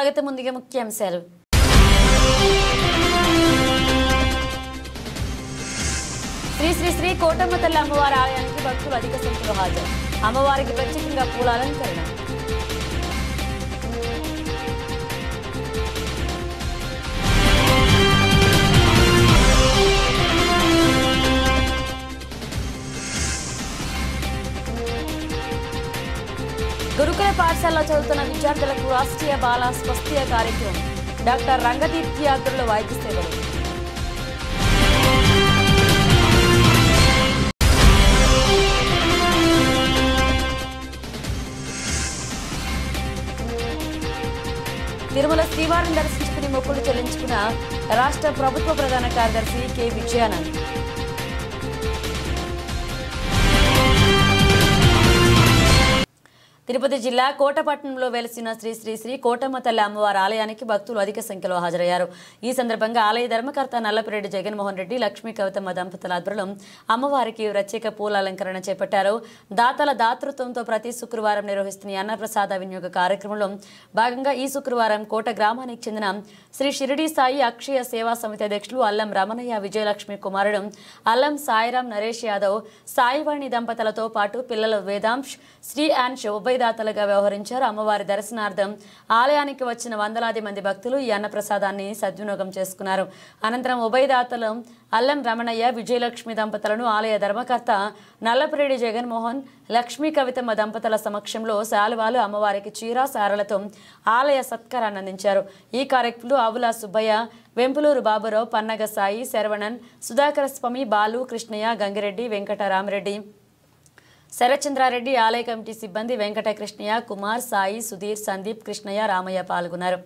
స్వాగతం. ముందుగా ముఖ్యాంశాలు. శ్రీ శ్రీ శ్రీ కోటమ్మ తల్లి అమ్మవారి ఆలయానికి భక్తులు అధిక సంఖ్యలో హాజరు. అమ్మవారికి ప్రత్యేకంగా పూల అలంకరణ. గురుకుల పాఠశాలలో చదువుతున్న విద్యార్థులకు రాష్ట్రీయ బాల స్వస్థ్య కార్యక్రమం. డాక్టర్ రంగదీప్తి ఆధ్వర్యంలో వైద్య సేవలు. తిరుమల శ్రీవారిని దర్శించుకుని మొక్కులు చెల్లించుకున్న రాష్ట్ర ప్రభుత్వ ప్రధాన కార్యదర్శి కె విజయానంద్. తిరుపతి జిల్లా కోటపట్నంలో వెలిసిన శ్రీ శ్రీ శ్రీ కోటమ్మ తల్లి అమ్మవారి ఆలయానికి భక్తులు అధిక సంఖ్యలో హాజరయ్యారు. ఈ సందర్భంగా ఆలయ ధర్మకర్త నల్లపిరెడ్డి జగన్మోహన్ రెడ్డి, లక్ష్మీ కవితమ్మ దంపతుల ఆధ్వర్యంలో అమ్మవారికి ప్రత్యేక పూల అలంకరణ చేపట్టారు. దాతల దాతృత్వంతో ప్రతి శుక్రవారం నిర్వహిస్తున్న అన్నప్రసాద వినియోగ కార్యక్రమంలో భాగంగా ఈ శుక్రవారం కోట గ్రామానికి చెందిన శ్రీ షిరిడి సాయి అక్షయ సేవా సమితి అధ్యక్షులు అల్లం రమణయ్య విజయలక్ష్మి కుమారుడు అల్లం సాయిరాం నరేష్ యాదవ్, సాయివాణి దంపతులతో పాటు పిల్లల వేదాంశ్, శ్రీ అండ్ ఉభయదాతలుగా వ్యవహరించారు. అమ్మవారి దర్శనార్థం ఆలయానికి వచ్చిన వందలాది మంది భక్తులు ఈ అన్నప్రసాదాన్ని సద్వినియోగం చేసుకున్నారు. అనంతరం ఉభయదాతలు అల్లం రమణయ్య విజయలక్ష్మి దంపతులను ఆలయ ధర్మకర్త నల్లపిరెడ్డి జగన్మోహన్, లక్ష్మీ కవితమ్మ దంపతుల సమక్షంలో శాలువాలు, అమ్మవారికి చీర సారలతో ఆలయ సత్కారాన్ని అందించారు. ఈ కార్యక్రమంలో ఆవుల సుబ్బయ్య, వెంపులూరు బాబురావు, పన్నగ సాయి, శరవణన్, సుధాకర స్వామి, బాలు, కృష్ణయ్య, గంగిరెడ్డి, వెంకటరామరెడ్డి, శరచంద్రారెడ్డి, ఆలయ కమిటీ సిబ్బంది వెంకట కృష్ణయ్య, కుమార్, సాయి, సుధీర్, సందీప్, కృష్ణయ్య, రామయ్య పాల్గొన్నారు.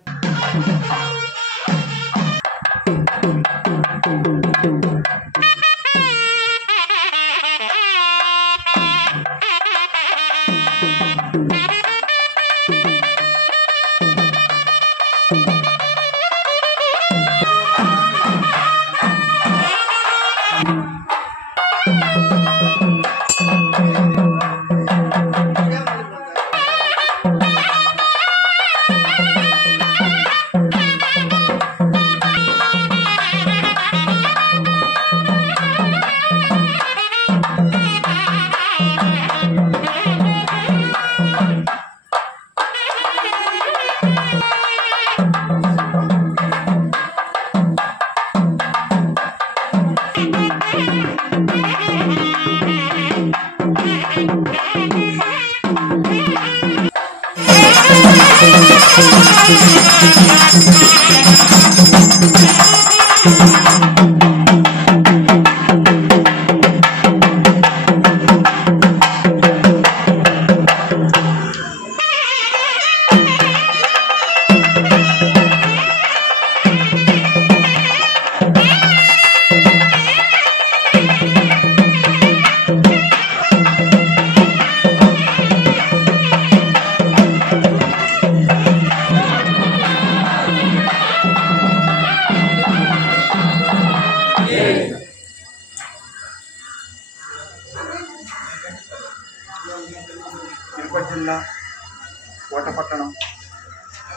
తిరుపతి జిల్లా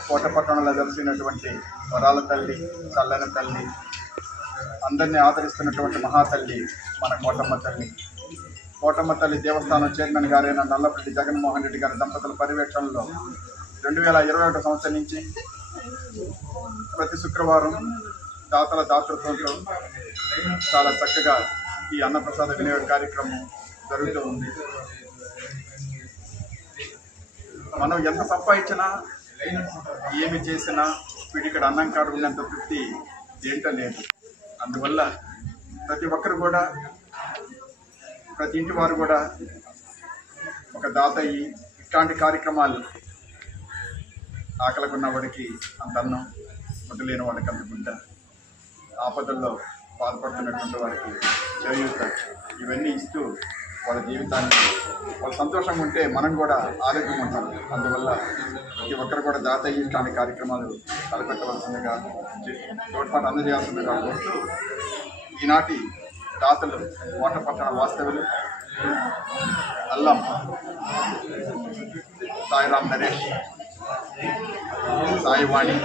కోటపట్టణంలో వెలిసినటువంటి వరాల తల్లి, చల్లని తల్లి, అందరినీ ఆదరిస్తున్నటువంటి మహాతల్లి మన కోటమ్మ తల్లి. కోటమ్మ తల్లి దేవస్థానం చైర్మన్ గారైన నల్లపిరెడ్డి జగన్మోహన్ రెడ్డి గారి దంపతుల పర్యవేక్షణలో 2021 సంవత్సరం నుంచి ప్రతి శుక్రవారం దాతల దాతృత్వంతో చాలా చక్కగా ఈ అన్నప్రసాద వినియోగ కార్యక్రమం జరుగుతూ ఉంది. మనం ఎంత సంపాదించినా, ఏమి చేసినా వీటికి అన్నం కాడు ఉన్నంత తృప్తి ఏంటో లేదు. అందువల్ల ప్రతి ఒక్కరు కూడా, ప్రతి ఇంటి వారు కూడా ఒక దాత అయ్యి ఇట్లాంటి కార్యక్రమాలు ఆకలికున్న వాడికి అంత అన్నం, ముట్టలేని వాడికి అంత గుంట, ఆపదల్లో బాధపడుతున్నటువంటి వారికి చేయూత, ఇవన్నీ ఇస్తూ వాళ్ళ జీవితాన్ని వాళ్ళ సంతోషంగా ఉంటే మనం కూడా ఆరోగ్యంగా ఉంటాం. అందువల్ల ప్రతి ఒక్కరు కూడా దాత ఇట్లాంటి కార్యక్రమాలు తలపెట్టవలసిందిగా, తోడ్పాటు అందజేయాల్సిందిగా కోరుతూ ఈనాటి దాతలు కోటపట్టణ వాస్తవులు అల్లం సాయిరాం నరేష్, సాయివాణి,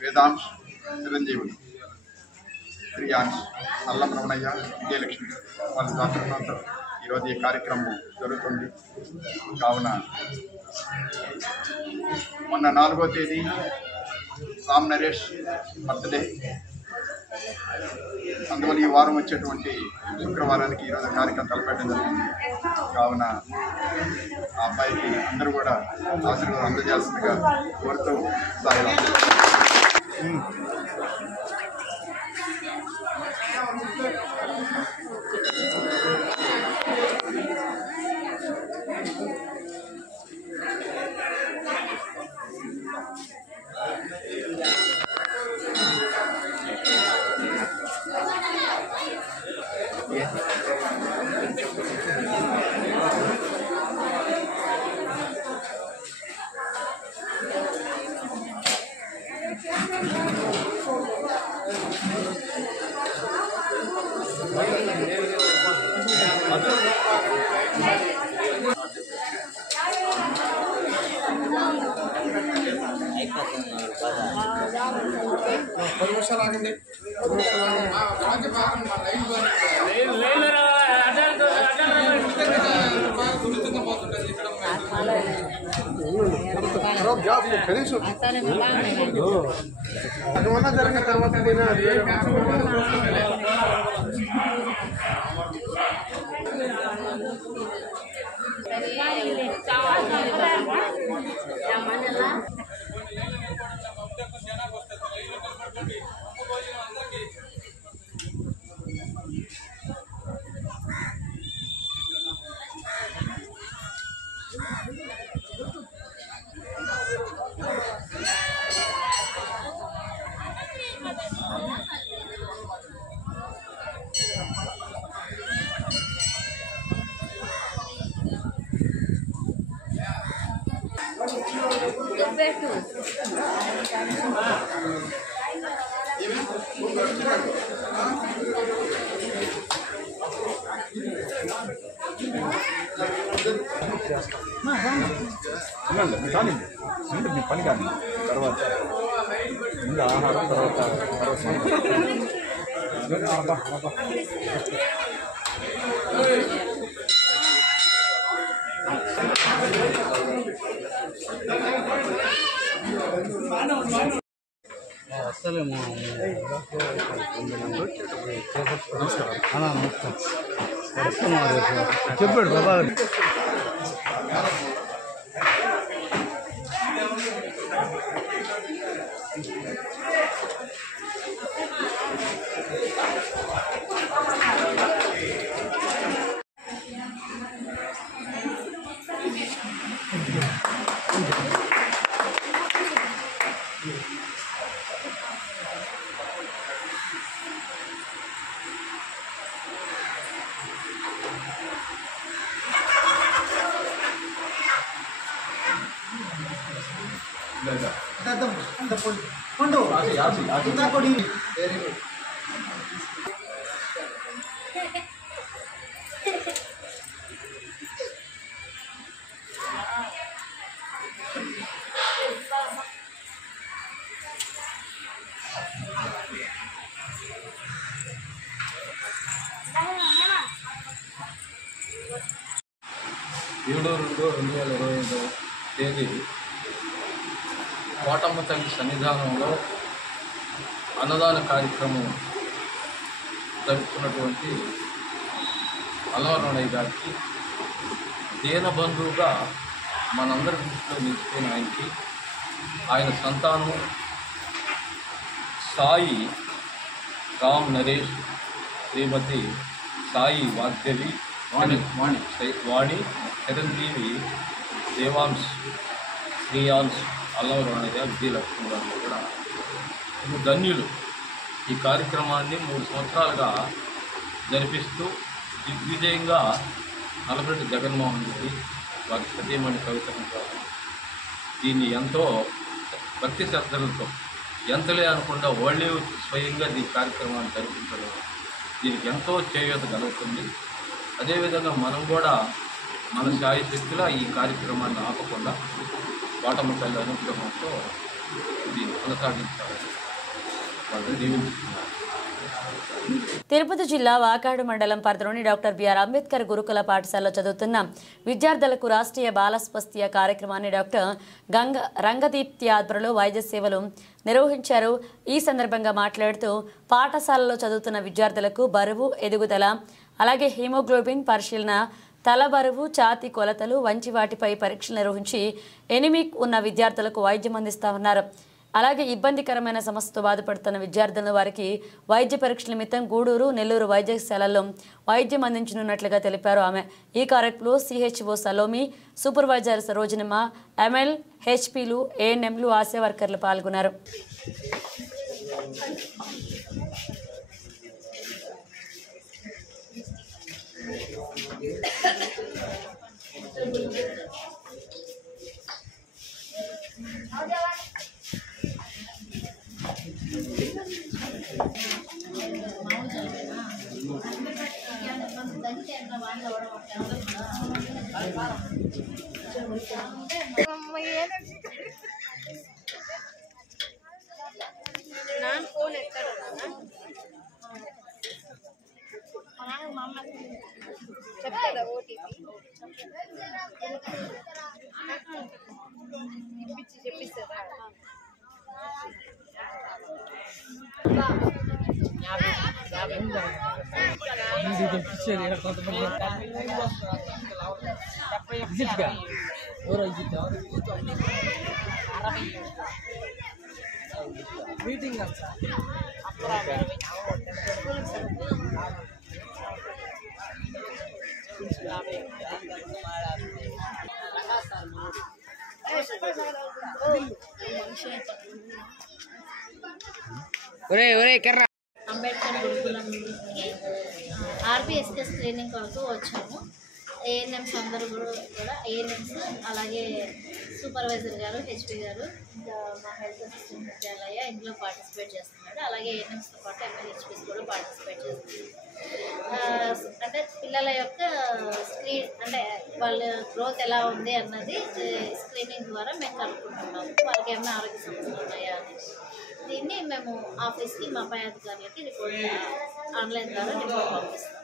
వేదాంశ్, చిరంజీవులు, శ్రీయాంశ్, అల్లం రమణయ్య, విజయలక్ష్మి వాళ్ళ దాతృత్వంతో ఈరోజు ఈ కార్యక్రమం జరుగుతుంది. కావున మొన్న 4వ తేదీ రామ్ నరేష్ బర్త్డే, అందువల్ల ఈ వారం వచ్చేటువంటి శుక్రవారానికి ఈరోజు కార్యక్రమం తలపెట్టడం జరిగింది. కావున ఆ అబ్బాయికి అందరూ కూడా ఆశీర్వాదం అందజేయాల్సిందిగా కోరుతూ సాయిరాం. కానీ మీ పని కానీ తర్వాత ఇంకా ఆహారం తర్వాత వస్తలేము. చెప్పాడు ప్రభాకర్. తేదీ కోటమ్మ తల్లి సన్నిధానంలో అన్నదాన కార్యక్రమం జరుపుతున్నటువంటి అల్లవరమణయ్య గారికి దీనబంధువుగా మనందరి దృష్టిలో నిలిచిపోయిన ఆయనకి ఆయన సంతానం సాయి రామ్ నరేష్, శ్రీమతి సాయి వాగ్దేవి, వాణి, చిరంజీవి, దేవాంశ్, శ్రీయాంశ్, అల్లవరమణయ్య, విజయలక్ష్మి గారు కూడా ధన్యులు. ఈ కార్యక్రమాన్ని 3 సంవత్సరాలుగా జరిపిస్తూ దిగ్విజయంగా నల్లపరెడ్డి జగన్మోహన్ రెడ్డి వారి సతీమణి కవితను గారు దీన్ని ఎంతో భక్తి శ్రద్ధలతో ఎంతలే అనకుండా వాళ్ళే వచ్చి స్వయంగా ఈ కార్యక్రమాన్ని జరిపించడం దీనికి ఎంతో చేయూత కలుగుతుంది. అదేవిధంగా మనం కూడా మన శాయశక్తిలా ఈ కార్యక్రమాన్ని ఆపకుండా కోటమ్మ తల్లి అనుగ్రహంతో ఇది కొనసాగించాలని వాళ్ళు దీవించుకున్నారు. తిరుపతి జిల్లా వాకాడు మండలం పరిధిలోని డాక్టర్ బిఆర్ అంబేద్కర్ గురుకుల పాఠశాలలో చదువుతున్న విద్యార్థులకు రాష్ట్రీయ బాల స్వస్థ్య కార్యక్రమాన్ని డాక్టర్ రంగదీప్తి ఆధ్వర్యంలో వైద్య సేవలు నిర్వహించారు. ఈ సందర్భంగా మాట్లాడుతూ పాఠశాలలో చదువుతున్న విద్యార్థులకు బరువు, ఎదుగుదల, అలాగే హిమోగ్లోబిన్ పరిశీలన, తల బరువు, ఛాతీ కొలతలు వంటి వాటిపై పరీక్షలు నిర్వహించి ఎనిమిక్ ఉన్న విద్యార్థులకు వైద్యం అందిస్తామన్నారు. అలాగే ఇబ్బందికరమైన సమస్యతో బాధపడుతున్న విద్యార్థులను వారికి వైద్య పరీక్షల నిమిత్తం గూడూరు, నెల్లూరు వైద్యశాలల్లో వైద్యం అందించనున్నట్లుగా తెలిపారు ఆమె. ఈ కార్యక్రమంలో CHO Salomi, supervisor Sarojanamma, ML, హెచ్పీలు, ఏఎన్ఎంలు, ఆశా వర్కర్లు పాల్గొన్నారు. ನಾನು ಫೋನ್ ಎತ್ತಾರ చెప్తారా ఓటీపీ చెప్పిస్తారా? మీటింగ్ అంబేద్కర్ గురుకులంకి ఆర్బిఎస్కే స్క్రీనింగ్ కొరకు వచ్చాము. ఏఎన్ఎంస్ అందరూ కూడా ఏఎన్ఎంస్, అలాగే సూపర్వైజర్ గారు, హెచ్పి గారు, ఇంకా మా హెల్త్ అసిస్టెంట్ విద్యాలయ ఇందులో పార్టిసిపేట్ చేస్తున్నాడు. అలాగే ఏఎన్ఎంస్తో పాటు ఎంఎల్హెచ్పిస్ కూడా పార్టిసిపేట్ చేస్తున్నారు. అంటే పిల్లల యొక్క అంటే వాళ్ళ గ్రోత్ ఎలా ఉంది అన్నది స్క్రీనింగ్ ద్వారా మేము కనుక్కుంటున్నాము. వాళ్ళకి ఏమైనా ఆరోగ్య సమస్యలు ఉన్నాయా అని దీన్ని మేము ఆఫీస్కి మా పై అధికారులకి రిపోర్ట్ ఆన్లైన్ ద్వారా రిపోర్ట్ పంపిస్తాం.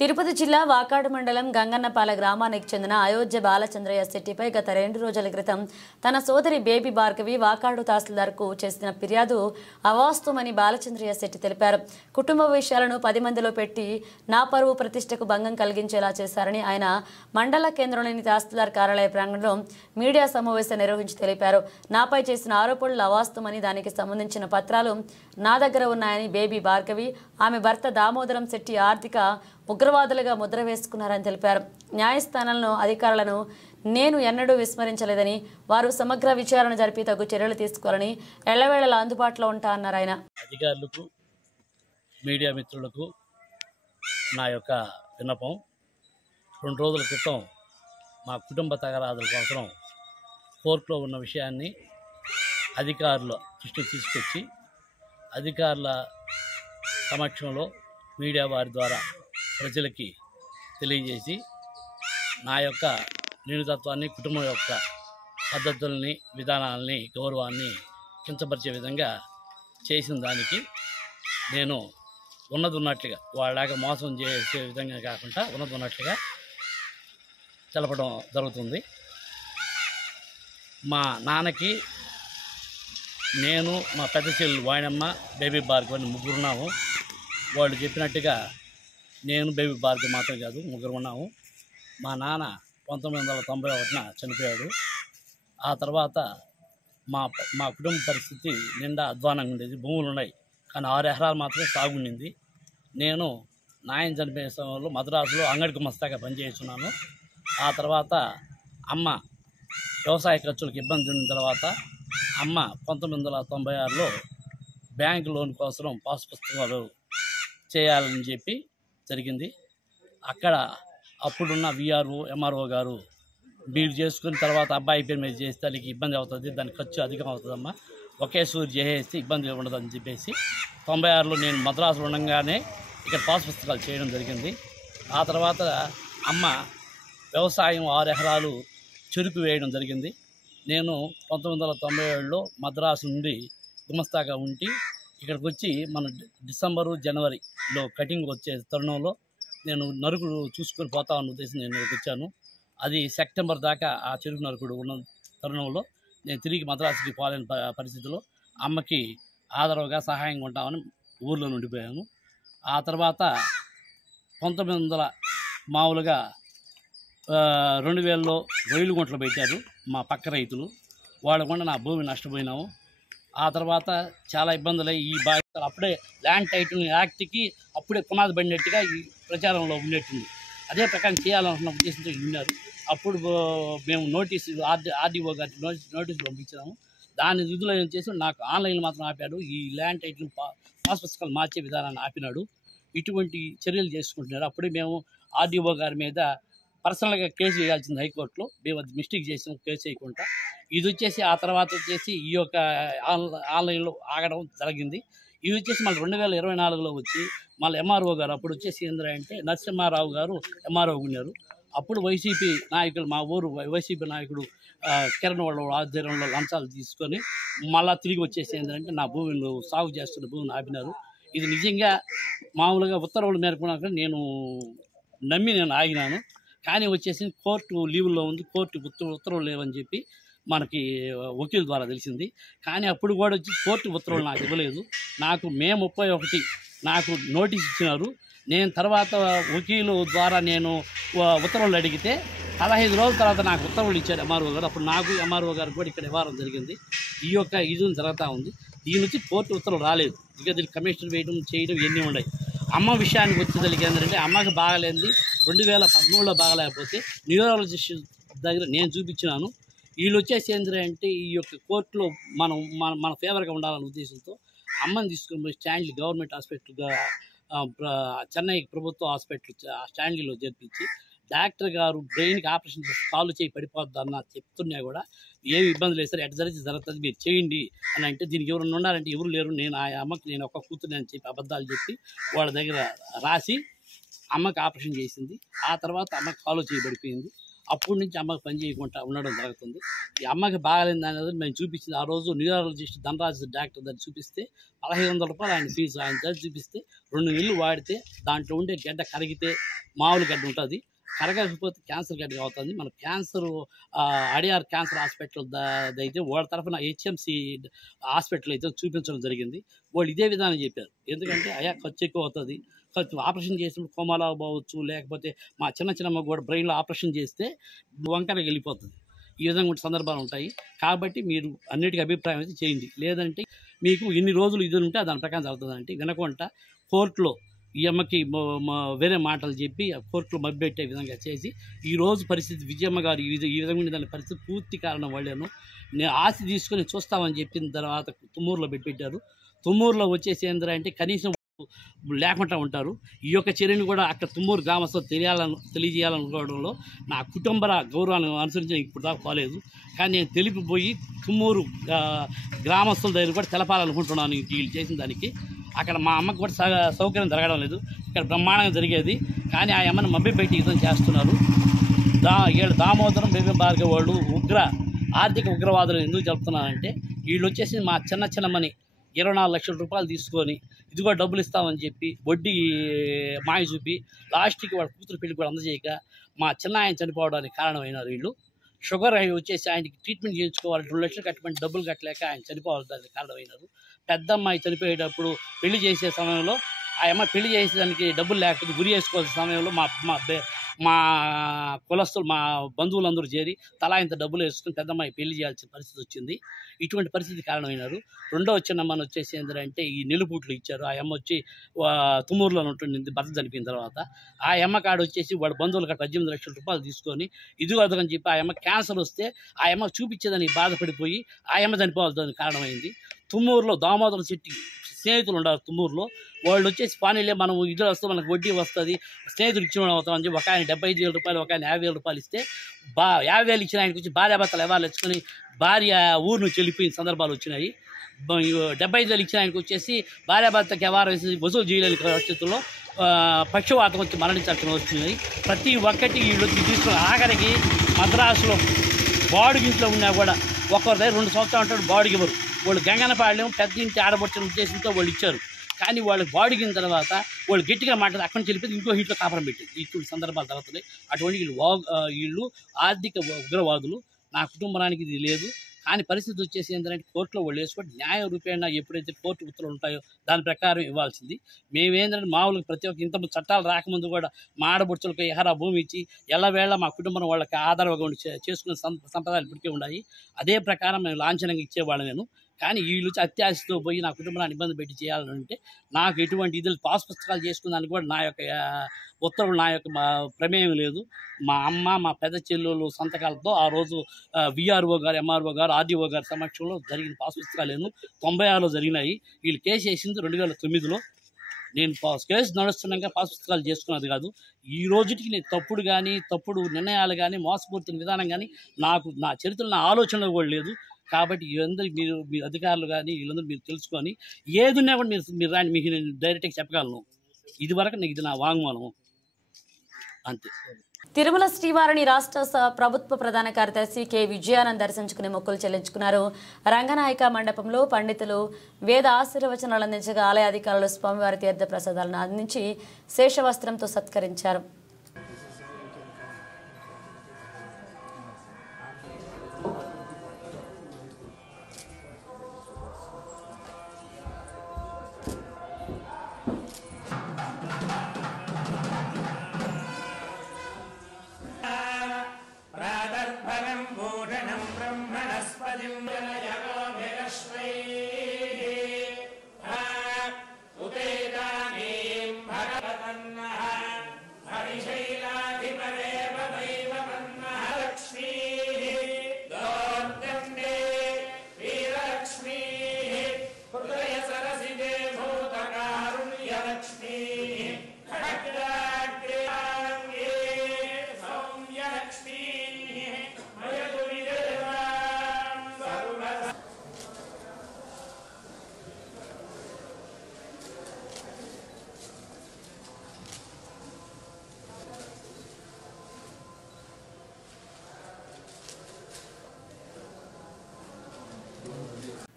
తిరుపతి జిల్లా వాకాడు మండలం గంగన్నపాల గ్రామానికి చెందిన అయోధ్య బాలచంద్రయ్య శెట్టిపై గత 2 రోజుల క్రితం తన సోదరి బేబీ భార్గవి వాకాడు తహసీల్దార్కు చేసిన ఫిర్యాదు అవాస్తవమని బాలచంద్రయ్య శెట్టి తెలిపారు. కుటుంబ విషయాలను 10 మందిలో పెట్టి నా పరువు ప్రతిష్టకు భంగం కలిగించేలా చేశారని ఆయన మండల కేంద్రంలోని తహసీల్దార్ కార్యాలయ ప్రాంగణంలో మీడియా సమావేశం నిర్వహించి తెలిపారు. నాపై చేసిన ఆరోపణలు అవాస్తవమని, దానికి సంబంధించిన పత్రాలు నా దగ్గర ఉన్నాయని బేబీ భార్గవి, ఆమె భర్త దామోదరం శెట్టి ఆర్థిక ఉగ్రవాదులుగా ముద్ర వేసుకున్నారని తెలిపారు. న్యాయస్థానాలను, అధికారులను నేను ఎన్నడూ విస్మరించలేదని, వారు సమగ్ర విచారణ జరిపి తగు చర్యలు తీసుకోవాలని ఎల్లవేళలా అందుబాటులో ఉంటా అన్నారు ఆయన. అధికారులకు, మీడియా మిత్రులకు నా యొక్క విన్నపం, 2 రోజుల క్రితం మా కుటుంబ తగాదాల కోసం కోర్టులో ఉన్న విషయాన్ని అధికారుల దృష్టికి తీసుకొచ్చి అధికారుల సమక్షంలో మీడియా వారి ద్వారా ప్రజలకి తెలియజేసి నా యొక్క నిరుతత్వాన్ని, కుటుంబం యొక్క పద్ధతుల్ని, విధానాలని, గౌరవాన్ని కించపరిచే విధంగా చేసిన దానికి నేను ఉన్నట్లుగా వాళ్ళలాగా మోసం చేసే విధంగా కాకుండా ఉన్నట్లుగా తెలపడం జరుగుతుంది. మా నాన్నకి నేను, మా పెద్ద చెల్లెలు వాయనమ్మ, బేబీ భార్గవ్ అని 3 ఉన్నాము. వాళ్ళు చెప్పినట్టుగా నేను, బేబీ భార్గవ్ మాత్రం కాదు, 3 ఉన్నాము. మా నాన్న 1991 చనిపోయాడు. ఆ తర్వాత మా కుటుంబ పరిస్థితి నిండా అధ్వానంగా ఉండేది. భూములు ఉన్నాయి కానీ 6 ఎకరాలు మాత్రమే సాగు ఉండింది. నేను నాయన చనిపోయే సమయంలో మద్రాసులో అంగడికి మస్తాగా పనిచేస్తున్నాను. ఆ తర్వాత అమ్మ వ్యవసాయ ఖర్చులకు ఇబ్బంది ఉన్న తర్వాత అమ్మ 1996లో బ్యాంక్ లోన్ కోసం పాస్ పుస్తకాలు చేయాలని చెప్పి జరిగింది. అక్కడ అప్పుడున్న విఆర్ఓ, ఎంఆర్ఓ గారు మీరు చేసుకున్న తర్వాత అబ్బాయి పేరు మీద చేస్తే దానికి ఇబ్బంది అవుతుంది, దాని ఖర్చు అధికం అవుతుందమ్మా, ఒకే సూరి చేసేస్తే ఇబ్బంది ఉండదని చెప్పేసి 96లో నేను మద్రాసులో ఉండగానే ఇక్కడ పాస్ పుస్తకాలు చేయడం జరిగింది. ఆ తర్వాత అమ్మ వ్యవసాయం 6 ఎకరాలు చెరుకు వేయడం జరిగింది. నేను 1997లో మద్రాసు నుండి గుమస్తాగా ఉండి ఇక్కడికి వచ్చి మన డిసెంబరు జనవరిలో కటింగ్ వచ్చే తరుణంలో నేను నరుకుడు చూసుకొని పోతామన్న ఉద్దేశం నేను ఇక్కడికి వచ్చాను. అది సెప్టెంబర్ దాకా ఆ చెరుకు నరుకుడు ఉన్న తరుణంలో నేను తిరిగి మద్రాసుకి పోలేని పరిస్థితిలో అమ్మకి ఆదరవుగా సహాయంగా ఉంటామని ఊర్లో ఉండిపోయాను. ఆ తర్వాత 1900 మామూలుగా 2000లో రొయ్యలు గుంటలు పెట్టారు మా పక్క రైతులు, వాళ్ళ కూడా నా భూమి నష్టపోయినాము. ఆ తర్వాత చాలా ఇబ్బందులు ఈ బాధ్యతలు అప్పుడే ల్యాండ్ టైటిల్ యాక్ట్కి అప్పుడే పునాది పడినట్టుగా ఈ ప్రచారంలో ఉండేట్టుంది. అదే ప్రకారం చేయాలనుకున్న ఉద్దేశంతో ఉన్నారు. అప్పుడు మేము నోటీసు ఆర్డీఓ గారికి నోటీసు పంపించాము. దాని విధులు ఏం చేసి నాకు ఆన్లైన్లో మాత్రం ఆపాడు. ఈ ల్యాండ్ టైటిల్ పాస్ పుస్తకాలు మార్చే విధానాన్ని ఆపినాడు. ఇటువంటి చర్యలు చేసుకుంటున్నారు. అప్పుడే మేము ఆర్డీఓ గారి మీద పర్సనల్గా కేసు వేయాల్సింది హైకోర్టులో. మేము అది మిస్టేక్ చేసాం కేసు చేయకుండా. ఇది వచ్చేసి ఆ తర్వాత వచ్చేసి ఈ యొక్క ఆన్లైన్లో ఆగడం జరిగింది. ఇది వచ్చేసి మళ్ళీ 2024లో వచ్చి మళ్ళీ ఎంఆర్ఓ గారు అప్పుడు వచ్చేసి ఏంటంటే నరసింహారావు గారు ఎంఆర్ఓ ఉన్నారు. అప్పుడు వైసీపీ నాయకులు మా ఊరు వైసీపీ నాయకుడు కిరణ్ వాళ్ళ ఆధ్వర్యంలో లంచాలు తీసుకొని మళ్ళీ తిరిగి వచ్చేసి ఏంటంటే నా భూమిలో సాగు చేస్తున్న భూమిని ఆపినారు. ఇది నిజంగా మామూలుగా ఉత్తర్వుల మేరకు నేను నమ్మి నేను ఆగినాను. కానీ వచ్చేసి కోర్టు లీవుల్లో ఉంది, కోర్టు ఉత్తర్వులు లేవని చెప్పి మనకి వకీల్ ద్వారా తెలిసింది. కానీ అప్పుడు కూడా వచ్చి కోర్టు ఉత్తర్వులు నాకు ఇవ్వలేదు. నాకు మే 31 నాకు నోటీస్ ఇచ్చినారు. నేను తర్వాత వకీలు ద్వారా నేను ఉత్తర్వులు అడిగితే 15 రోజుల తర్వాత నాకు ఉత్తర్వులు ఇచ్చారు ఎంఆర్ఓ గారు. అప్పుడు నాకు ఎంఆర్ఓ గారు కూడా ఇక్కడ వ్యవహారం జరిగింది. ఈ యొక్క ఇది జరుగుతూ ఉంది. దీని నుంచి కోర్టు ఉత్తర్వులు రాలేదు. ఇక దీనికి కమిషనర్ వేయడం చేయడం ఇవన్నీ ఉన్నాయి. అమ్మ విషయానికి వచ్చేసరికి ఏంటంటే అమ్మకి బాగలేంది 2013లో బాగలేకపోతే న్యూరాలజిస్ట్ దగ్గర నేను చూపించినాను. వీళ్ళు వచ్చేసి ఏంటంటే ఈ యొక్క కోర్టులో మన ఫేవర్గా ఉండాలనే ఉద్దేశంతో అమ్మని తీసుకుని పోయి స్టాన్లీ గవర్నమెంట్ హాస్పిటల్గా చెన్నై ప్రభుత్వ హాస్పిటల్ స్టాన్లీలో చేర్పించి డాక్టర్ గారు బ్రెయిన్కి ఆపరేషన్ చేసి కాలు చేయి పడిపోద్ది అన్న చెప్తున్నా కూడా ఏమి ఇబ్బంది లేదు సార్, ఎట్ జరుగుతుంది మీరు చేయండి అని అంటే దీనికి ఎవరు ఉండాలంటే ఎవరు లేరు, నేను ఆ అమ్మకి నేను ఒక కూతురు అని చెప్పి అబద్ధాలు చెప్పి వాళ్ళ దగ్గర రాసి అమ్మకి ఆపరేషన్ చేసింది. ఆ తర్వాత అమ్మకి కాలు చేయి పడిపోయింది. అప్పటి నుంచి అమ్మకి పని చేయకుండా ఉండడం జరుగుతుంది. ఈ అమ్మకి బాగాలేదు అనేది మేము చూపించింది. ఆ రోజు న్యూరాలజిస్ట్ ధనరాజు డాక్టర్ దగ్గర చూపిస్తే 1500 రూపాయలు ఆయన ఫీజు. ఆయన దగ్గర చూపిస్తే 2 నెలలు వాడితే దాంట్లో ఉండే గడ్డ కరిగితే మామూలు గడ్డ ఉంటుంది, కరగకపోతే క్యాన్సర్ గడ్డగా అవుతుంది. మన క్యాన్సర్ అడియార్ క్యాన్సర్ హాస్పిటల్ అయితే వాళ్ళ తరఫున హెచ్ఎంసి హాస్పిటల్ అయితే చూపించడం జరిగింది. వాళ్ళు ఇదే విధానం చెప్పారు. ఎందుకంటే అయ్యా ఖర్చు ఎక్కువ అవుతుంది, ఆపరేషన్ చేసినప్పుడు కోమాలో పోవచ్చు, లేకపోతే మా చిన్నమ్మ కూడా బ్రెయిన్లో ఆపరేషన్ చేస్తే వంకరగా వెళ్ళిపోతుంది. ఈ విధంగా సందర్భాలు ఉంటాయి. కాబట్టి మీరు అన్నిటికీ అభిప్రాయం అయితే చేయండి. లేదంటే మీకు ఇన్ని రోజులు ఇది ఉంటే దాని ప్రకారం జరుగుతుందంటే వినకుండా కోర్టులో ఈ అమ్మకి వేరే మాటలు చెప్పి కోర్టులో మభ్యపెట్టే విధంగా చేసి ఈరోజు పరిస్థితి విజయమ్మ గారు ఈ విధంగా ఉండే దాని పరిస్థితి పూర్తి కారణం వాళ్ళను. నేను ఆశ తీసుకొని చూస్తామని చెప్పిన తర్వాత తుమ్మూరులో పెట్టారు. తుమ్మూరులో వచ్చేసి ఏంటంటే కనీసం లేకుండా ఉంటారు. ఈ యొక్క చర్యను కూడా అక్కడ తుమ్మూరు గ్రామస్తులు తెలియజేయాలనుకోవడంలో నా కుటుంబ గౌరవాన్ని అనుసరించి ఇప్పుడు దాకా పోలేదు. కానీ నేను తెలిపిపోయి తుమ్మూరు గ్రామస్తుల దగ్గర కూడా తెలపాలనుకుంటున్నాను వీళ్ళు చేసిన దానికి. అక్కడ మా అమ్మకు కూడా సౌకర్యం జరగడం లేదు, ఇక్కడ బ్రహ్మాండంగా జరిగేది. కానీ ఆ అమ్మని మభ్యపెట్టి యుద్ధం చేస్తున్నారు. దామోదరం బేబీ భార్గవ్ వాళ్ళు ఆర్థిక ఉగ్రవాదులు ఎందుకు చెప్తున్నారంటే వీళ్ళు వచ్చేసి మా చిన్నమ్మని 24 లక్షల రూపాయలు తీసుకొని ఇదిగో డబ్బులు ఇస్తామని చెప్పి వడ్డీ మాయ చూపి లాస్ట్కి వాళ్ళ కూతురు పెళ్లి కూడా అందజేయక మా చిన్న ఆయన చనిపోవడానికి కారణమైనారు వీళ్ళు. షుగర్ వచ్చేసి ఆయనకి ట్రీట్మెంట్ చేయించుకోవాలి 2 లక్షలు కట్టమని డబ్బులు కట్టలేక ఆయన చనిపోవడానికి కారణమైనారు. పెద్ద అమ్మాయి చనిపోయేటప్పుడు పెళ్లి చేసే సమయంలో ఆ అమ్మాయి పెళ్లి చేసేదానికి డబ్బులు లేకపోతే గురి చేసుకోవాల్సిన సమయంలో మా కులస్తులు మా బంధువులందరూ చేరి తలా ఇంత డబ్బులు వేసుకుని పెద్దమ్మాయి పెళ్లి చేయాల్సిన పరిస్థితి వచ్చింది. ఇటువంటి పరిస్థితి కారణమైనారు. రెండో చిన్నమ్మని వచ్చేసి ఏంటంటే ఈ నిలుపుట్లు ఇచ్చారు. ఆ అమ్మ వచ్చి తుమ్మూరులో ఉంటుంది భర్త చనిపోయిన తర్వాత. ఆ అమ్మ కాడ వచ్చేసి వాళ్ళ బంధువుల కాడ 18 లక్షల రూపాయలు తీసుకొని ఇదిగో అదని చెప్పి ఆ అమ్మ క్యాన్సర్ వస్తే ఆ అమ్మ చూపించేదానికి బాధపడిపోయి ఆ అమ్మ చనిపోవాల్సిన కారణమైంది. తుమ్మూరులో దామోదరం శెట్టి స్నేహితులు ఉన్నారు. తుమ్మూరులో వాళ్ళు వచ్చేసి పానీలే మనం ఇద్దరు వస్తే మనకు వడ్డీ వస్తుంది, స్నేహితులు ఇచ్చిన అవుతామని చెప్పి ఒక ఆయన 75,000 రూపాయలు, ఒక ఆయన 50,000 రూపాయలు ఇస్తే 50,000 ఇచ్చిన ఆయనకు వచ్చి భార్యాభర్తలు ఎవరు తెచ్చుకొని భార్య ఊరు నుంచి వెళ్ళిపోయిన సందర్భాలు వచ్చినాయి. 75,000 ఇచ్చిన ఆయనకు వచ్చేసి భార్యాభర్తకి ఎవరు వేసి వసూలు చేయలేని పరిస్థితుల్లో పక్షవాతం వచ్చి మరణించాల్సిన వస్తున్నాయి. ప్రతి ఒక్కటి వీళ్ళు వచ్చి తీసుకుని ఆఖరికి మద్రాసులో బాడుగింట్లో ఉన్నా కూడా ఒకరి దగ్గర 2 సంవత్సరాలు ఉంటాడు, బాడీకి ఇవ్వరు. వాళ్ళు గంగనపాళ్యం పెద్ద ఇంటి ఆడబడుచిన ఉద్దేశంతో వాళ్ళు ఇచ్చారు. కానీ వాళ్ళకి బాడీగిన తర్వాత వాళ్ళు గట్టిగా మాట్లాడి అక్కడి నుంచి వెళ్ళిపోయి ఇంకో ఇంట్లో కాపురం పెట్టింది. ఇటువంటి సందర్భాలు జరుగుతున్నాయి. అటువంటి వీళ్ళు ఆర్థిక ఉగ్రవాదులు. నా కుటుంబానికి ఇది లేదు. కానీ పరిస్థితి వచ్చేసి ఏంటంటే కోర్టులో వాళ్ళు వేసుకొని న్యాయ రూపేణ ఎప్పుడైతే కోర్టు ఉత్తర్వులు ఉంటాయో దాని ప్రకారం ఇవ్వాల్సింది. మేమేంటంటే మామూలుగా ప్రతి ఒక్క ఇంత చట్టాలు రాకముందు కూడా మా ఆడబడుచులకు ఎహరా భూమి ఇచ్చి ఎల్లవేళ మా కుటుంబం వాళ్ళకి ఆధారంగా ఉండి చేసుకునే సంప్రదాయాలు ఇప్పటికే ఉన్నాయి. అదే ప్రకారం మేము లాంఛనంగా ఇచ్చేవాళ్ళం. నేను కానీ వీళ్ళు అత్యాశతో పోయి నా కుటుంబాన్ని ఇబ్బంది పెట్టి చేయాలని అంటే నాకు ఎటువంటి ఇది పాస్ పుస్తకాలు చేసుకున్నానికి కూడా నా యొక్క ఉత్తర్వులు నా యొక్క ప్రమేయం లేదు. మా అమ్మ మా పెద్ద చెల్లెలు సంతకాలతో ఆ రోజు విఆర్ఓ గారు, ఎంఆర్ఓ గారు, ఆర్డీఓ గారి సమక్షంలో జరిగిన పాస్ పుస్తకాలు 96లో జరిగినాయి. వీళ్ళు కేసు వేసింది 2009లో. నేను కేసు నడుస్తున్నాక పాస్ పుస్తకాలు చేసుకున్నది కాదు. ఈ రోజుకి నేను తప్పుడు నిర్ణయాలు కానీ మోసపూర్తిన విధానం కానీ నాకు నా చరిత్రలో నా ఆలోచనలో కూడా లేదు. కాబట్టి వీళ్ళందరూ మీ అధికారులు కానీ వీళ్ళందరూ మీరు తెలుసుకొని ఏదున్నా కూడా మీరు రాని మీకు నేను డైరెక్ట్గా చెప్పగలను. ఇది వరకు ఇది నా వాంగ్మూలం అంతే. తిరుమల శ్రీవారిని రాష్ట్ర ప్రభుత్వ ప్రధాన కార్యదర్శి కె విజయానంద్ దర్శించుకుని మొక్కులు చెల్లించుకున్నారు. రంగనాయక మండపంలో పండితులు వేద ఆశీర్వచనాలు అందించగా ఆలయ అధికారులు స్వామివారి తీర్థ ప్రసాదాలను అందించి శేషవస్త్రంతో సత్కరించారు.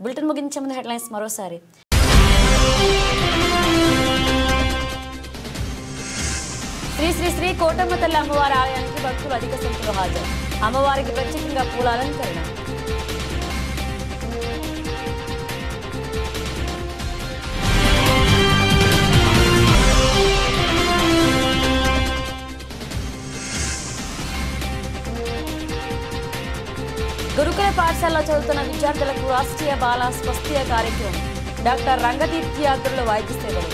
బులెటిన్ ముగించే ముందు హెడ్లైన్స్ మరోసారి. శ్రీ శ్రీ శ్రీ కోటమ్మ తల్లి అమ్మవారి ఆలయానికి భక్తులు అధిక సంఖ్యలో హాజరు. అమ్మవారికి ప్రత్యేకంగా పూల అలంకరణ. గురుకుల పాఠశాలలో చదువుతున్న విద్యార్థులకు రాష్ట్రీయ బాల స్వస్థ్య కార్యక్రమం. డాక్టర్ రంగతీర్థయాత్రల వైద్య సేవలు.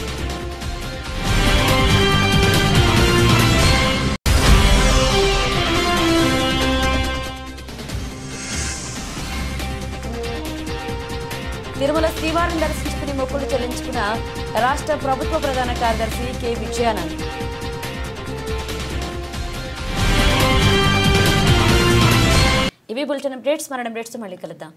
తిరుమల శ్రీవారిని దర్శించుకుని మొక్కులు చెల్లించుకున్న రాష్ట్ర ప్రభుత్వ ప్రధాన కార్యదర్శి కె విజయానంద్. ఇవి బులెటిన్ అప్డేట్స్. మరణ అప్డేట్స్ మళ్ళీ కలుద్దాం.